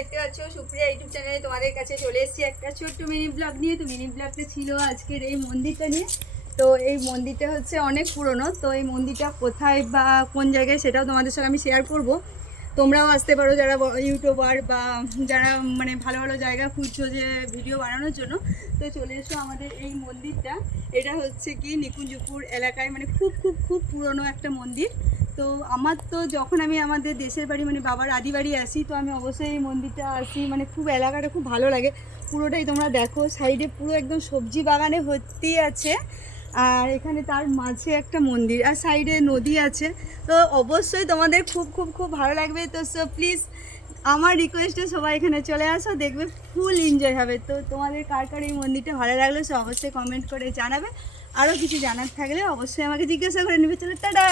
দেখতে পাচ্ছ সুপ্রিয়া ইউটিউব চ্যানেলে তোমাদের কাছে চলে এসেছি একটা ছোট্ট মিনি ব্লগ নিয়ে। তো মিনি ব্লগটা ছিল আজকের এই মন্দিরটা নিয়ে। তো এই মন্দিরটা হচ্ছে অনেক পুরনো। তো এই মন্দিরটা কোথায় বা কোন জায়গায় সেটাও তোমাদের সঙ্গে আমি শেয়ার করব। তোমরাও আসতে পারো যারা ইউটিউবার বা যারা মানে ভালো ভালো জায়গা খুঁজছো যে ভিডিও বানানোর জন্য। তো চলে এসো আমাদের এই মন্দিরটা। এটা হচ্ছে কি নিকুঞ্জপুর এলাকায় মানে খুব খুব খুব পুরনো একটা মন্দির। তো আমার তো যখন আমি আমাদের দেশের বাড়ি মানে বাবার আদি বাড়ি আসি তো আমি অবশ্যই এই মন্দিরটা আসি, মানে খুব এলাকাটা খুব ভালো লাগে। পুরোটাই তোমরা দেখো, সাইডে পুরো একদম সবজি বাগানে ভর্তি আছে। আর এখানে তার মাঝে একটা মন্দির আর সাইডে নদী আছে। তো অবশ্যই তোমাদের খুব খুব খুব ভালো লাগবে। তো সো প্লিজ আমার রিকোয়েস্টে সবাই এখানে চলে আসো, দেখবে ফুল এনজয় হবে। তো তোমাদের কার কার এই মন্দিরটা ভালো লাগলো সে অবশ্যই কমেন্ট করে জানাবে। আরও কিছু জানার থাকলে অবশ্যই আমাকে জিজ্ঞাসা করে নেবে। চলো টাটা।